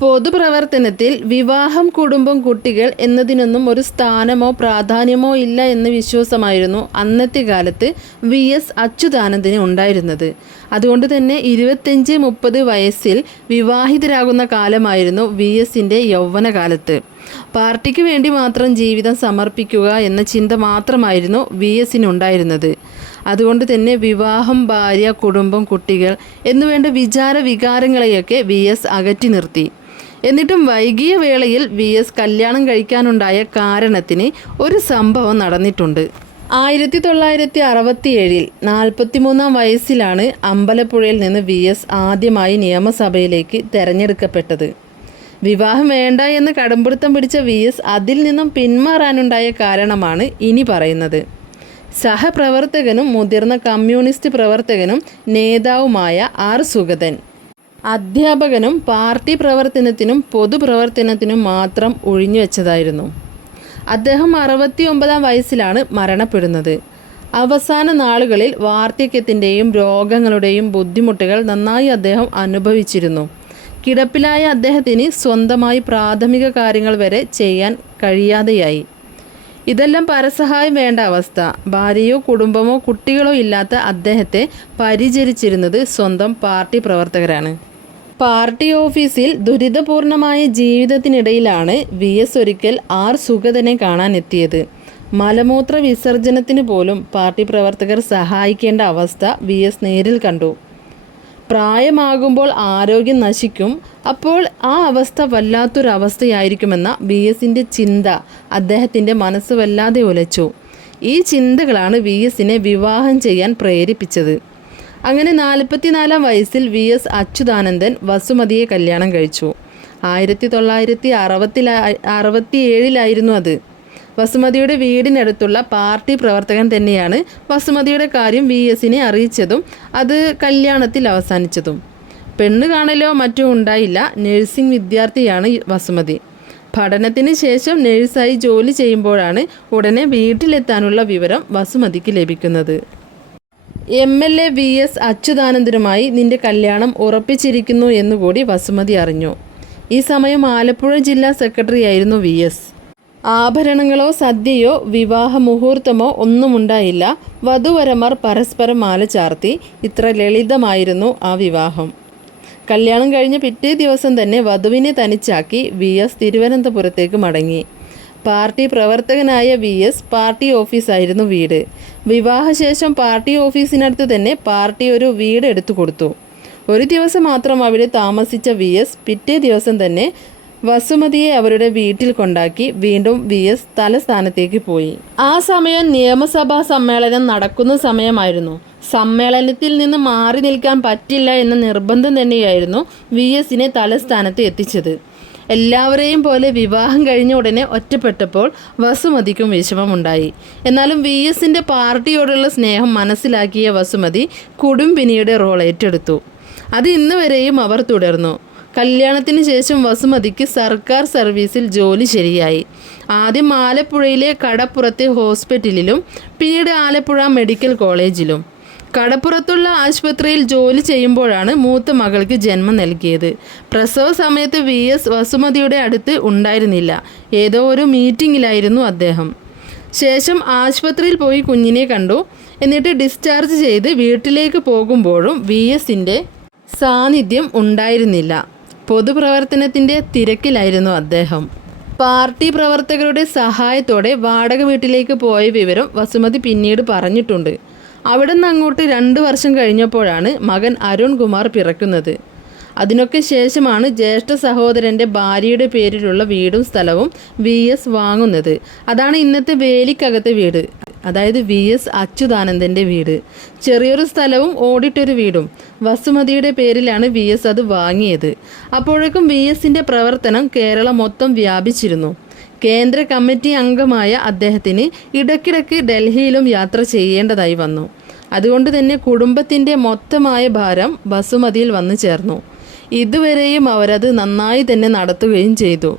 പൊതുപ്രവർത്തനത്തിൽ വിവാഹം കുടുംബം കുട്ടികൾ എന്നതിനൊന്നും ഒരു സ്ഥാനമോ പ്രാധാന്യമോ ഇല്ല എന്ന വിശ്വാസമായിരുന്നു അന്നത്തെ കാലത്ത് വി എസ് അച്യുതാനന്ദന് ഉണ്ടായിരുന്നത്. അതുകൊണ്ട് തന്നെ ഇരുപത്തഞ്ച് മുപ്പത് വയസ്സിൽ വിവാഹിതരാകുന്ന കാലമായിരുന്നു വി എസിന്റെ യൗവനകാലത്ത് പാർട്ടിക്ക് വേണ്ടി മാത്രം ജീവിതം സമർപ്പിക്കുക എന്ന ചിന്ത മാത്രമായിരുന്നു വി എസിനുണ്ടായിരുന്നത്. അതുകൊണ്ട് തന്നെ വിവാഹം ഭാര്യ കുടുംബം കുട്ടികൾ എന്നുവേണ്ട വിചാര വികാരങ്ങളെയൊക്കെ വി എസ് അകറ്റി നിർത്തി. എന്നിട്ടും വൈകിയ വേളയിൽ വി എസ് കല്യാണം കഴിക്കാനുണ്ടായ കാരണത്തിന് ഒരു സംഭവം നടന്നിട്ടുണ്ട്. ആയിരത്തി തൊള്ളായിരത്തി അറുപത്തിയേഴിൽ നാൽപ്പത്തിമൂന്നാം വയസ്സിലാണ് അമ്പലപ്പുഴയിൽ നിന്ന് വി എസ് ആദ്യമായി നിയമസഭയിലേക്ക് തെരഞ്ഞെടുക്കപ്പെട്ടത്. വിവാഹം വേണ്ട എന്ന് കടമ്പിടുത്തം പിടിച്ച വി എസ് അതിൽ നിന്നും പിന്മാറാനുണ്ടായ കാരണമാണ് ഇനി പറയുന്നത്. സഹപ്രവർത്തകനും മുതിർന്ന കമ്മ്യൂണിസ്റ്റ് പ്രവർത്തകനും നേതാവുമായ ആർ സുഗതൻ. അധ്യാപകനും പാർട്ടി പ്രവർത്തനത്തിനും പൊതുപ്രവർത്തനത്തിനും മാത്രം ഒഴിഞ്ഞു വെച്ചതായിരുന്നു. അദ്ദേഹം അറുപത്തി ഒമ്പതാം വയസ്സിലാണ് മരണപ്പെടുന്നത്. അവസാന നാളുകളിൽ വാർദ്ധക്യത്തിന്റെയും രോഗങ്ങളുടെയും ബുദ്ധിമുട്ടുകൾ നന്നായി അദ്ദേഹം അനുഭവിച്ചിരുന്നു. കിടപ്പിലായ അദ്ദേഹത്തിന് സ്വന്തമായി പ്രാഥമിക കാര്യങ്ങൾ വരെ ചെയ്യാൻ കഴിയാതെയായി. ഇതെല്ലാം പരസഹായം വേണ്ട അവസ്ഥ. ഭാര്യയോ കുടുംബമോ കുട്ടികളോ ഇല്ലാത്ത അദ്ദേഹത്തെ പരിചരിച്ചിരുന്നത് സ്വന്തം പാർട്ടി പ്രവർത്തകരാണ്. പാർട്ടി ഓഫീസിൽ ദുരിതപൂർണമായ ജീവിതത്തിനിടയിലാണ് വി എസ് ഒരിക്കൽ ആർ സുഗതനെ കാണാനെത്തിയത്. മലമൂത്ര വിസർജനത്തിന് പോലും പാർട്ടി പ്രവർത്തകർ സഹായിക്കേണ്ട അവസ്ഥ വി എസ് നേരിൽ കണ്ടു. പ്രായമാകുമ്പോൾ ആരോഗ്യം നശിക്കും. അപ്പോൾ ആ അവസ്ഥ വല്ലാത്തൊരവസ്ഥയായിരിക്കുമെന്ന വി എസിന്റെ ചിന്ത അദ്ദേഹത്തിന്റെ മനസ്സ് വല്ലാതെ ഉലച്ചു ഈ ചിന്തകളാണ് വി എസിനെ വിവാഹം ചെയ്യാൻ പ്രേരിപ്പിച്ചത്. അങ്ങനെ നാൽപ്പത്തിനാലാം വയസ്സിൽ വി എസ് അച്യുതാനന്ദൻ വസുമതിയെ കല്യാണം കഴിച്ചു. ആയിരത്തി തൊള്ളായിരത്തി അറുപത്തില അറുപത്തി ഏഴിലായിരുന്നു അത്. വസുമതിയുടെ വീടിനടുത്തുള്ള പാർട്ടി പ്രവർത്തകൻ തന്നെയാണ് വസുമതിയുടെ കാര്യം വി എസിനെ അറിയിച്ചതും അത് കല്യാണത്തിൽ അവസാനിച്ചതും. പെണ്ണ് കാണലോ മറ്റോ ഉണ്ടായില്ല. നഴ്സിംഗ് വിദ്യാർത്ഥിയാണ് വസുമതി. പഠനത്തിന് ശേഷം നഴ്സായി ജോലി ചെയ്യുമ്പോഴാണ് ഉടനെ വീട്ടിലെത്താനുള്ള വിവരം വസുമതിക്ക് ലഭിക്കുന്നത്. M L A V S അച്യുതാനന്ദനുമായി നിന്റെ കല്യാണം ഉറപ്പിച്ചിരിക്കുന്നു എന്നുകൂടി വസുമതി അറിഞ്ഞു. ഈ സമയം ആലപ്പുഴ ജില്ലാ സെക്രട്ടറി ആയിരുന്നു വി എസ്. ആഭരണങ്ങളോ സദ്യയോ വിവാഹ മുഹൂർത്തമോ ഒന്നുമുണ്ടായില്ല. വധുവരന്മാർ പരസ്പരം മാല ചാർത്തി ഇത്ര ലളിതമായിരുന്നു ആ വിവാഹം. കല്യാണം കഴിഞ്ഞ പിറ്റേ ദിവസം തന്നെ വധുവിനെ തനിച്ചാക്കി വി എസ് തിരുവനന്തപുരത്തേക്ക് മടങ്ങി. പാർട്ടി പ്രവർത്തകനായ വി എസ് പാർട്ടി ഓഫീസായിരുന്നു വീട്. വിവാഹശേഷം പാർട്ടി ഓഫീസിനടുത്ത് തന്നെ പാർട്ടി ഒരു വീട് എടുത്തു കൊടുത്തു. ഒരു ദിവസം മാത്രം അവിടെ താമസിച്ച വി എസ് പിറ്റേ ദിവസം തന്നെ വസുമതിയെ അവരുടെ വീട്ടിൽ കൊണ്ടാക്കി വീണ്ടും വി എസ് തലസ്ഥാനത്തേക്ക് പോയി. ആ സമയം നിയമസഭാ സമ്മേളനം നടക്കുന്ന സമയമായിരുന്നു. സമ്മേളനത്തിൽ നിന്ന് മാറി നിൽക്കാൻ പറ്റില്ല എന്ന നിർബന്ധം തന്നെയായിരുന്നു വി എസിനെ തലസ്ഥാനത്ത് എത്തിച്ചത്. എല്ലാവരെയും പോലെ വിവാഹം കഴിഞ്ഞ ഉടനെ ഒറ്റപ്പെട്ടപ്പോൾ വസുമതിക്കും വിഷമമുണ്ടായി. എന്നാലും വി എസിന്റെ പാർട്ടിയോടുള്ള സ്നേഹം മനസ്സിലാക്കിയ വസുമതി കുടുംബിനിയുടെ റോൾ ഏറ്റെടുത്തു. അത് ഇന്ന് വരെയും അവർ തുടർന്നു. കല്യാണത്തിന് ശേഷം വസുമതിക്ക് സർക്കാർ സർവീസിൽ ജോലി ശരിയായി. ആദ്യം ആലപ്പുഴയിലെ കടപ്പുറത്തെ ഹോസ്പിറ്റലിലും പിന്നീട് ആലപ്പുഴ മെഡിക്കൽ കോളേജിലും. കടപ്പുറത്തുള്ള ആശുപത്രിയിൽ ജോലി ചെയ്യുമ്പോഴാണ് മൂത്ത മകൾക്ക് ജന്മം നൽകിയത്. പ്രസവ സമയത്ത് വി. എസ്. വസുമതിയുടെ അടുത്ത് ഉണ്ടായിരുന്നില്ല. ഏതോ ഒരു മീറ്റിങ്ങിലായിരുന്നു അദ്ദേഹം. ശേഷം ആശുപത്രിയിൽ പോയി കുഞ്ഞിനെ കണ്ടു. എന്നിട്ട് ഡിസ്ചാർജ് ചെയ്ത് വീട്ടിലേക്ക് പോകുമ്പോഴും വി. എസിന്റെ സാന്നിധ്യം ഉണ്ടായിരുന്നില്ല. പൊതുപ്രവർത്തനത്തിന്റെ തിരക്കിലായിരുന്നു അദ്ദേഹം. പാർട്ടി പ്രവർത്തകരുടെ സഹായത്തോടെ വാടക വീട്ടിലേക്ക് പോയ വിവരം വസുമതി പിന്നീട് പറഞ്ഞിട്ടുണ്ട്. അവിടെ നിന്ന് അങ്ങോട്ട് രണ്ട് വർഷം കഴിഞ്ഞപ്പോഴാണ് മകൻ അരുൺ കുമാർ പിറക്കുന്നത്. അതിനൊക്കെ ശേഷമാണ് ജ്യേഷ്ഠ സഹോദരന്റെ ഭാര്യയുടെ പേരിലുള്ള വീടും സ്ഥലവും വി എസ് വാങ്ങുന്നത്. അതാണ് ഇന്നത്തെ വേലിക്കകത്തെ വീട്. അതായത് വി എസ് അച്യുതാനന്ദന്റെ വീട്. ചെറിയൊരു സ്ഥലവും ഓടിട്ടൊരു വീടും. വസുമതിയുടെ പേരിലാണ് വി എസ് അത് വാങ്ങിയത്. അപ്പോഴേക്കും വി എസിന്റെ പ്രവർത്തനം കേരളം മൊത്തം വ്യാപിച്ചിരുന്നു. കേന്ദ്ര കമ്മിറ്റി അംഗമായ അദ്ദേഹത്തിന് ഇടയ്ക്കിടയ്ക്ക് ഡൽഹിയിലും യാത്ര ചെയ്യേണ്ടതായി വന്നു. അതുകൊണ്ട് തന്നെ കുടുംബത്തിന്റെ മൊത്തമായ ഭാരം ബസുമതിയിൽ വന്നു ചേർന്നു. ഇതുവരെയും അവരത് നന്നായി തന്നെ നടത്തുകയും ചെയ്തു.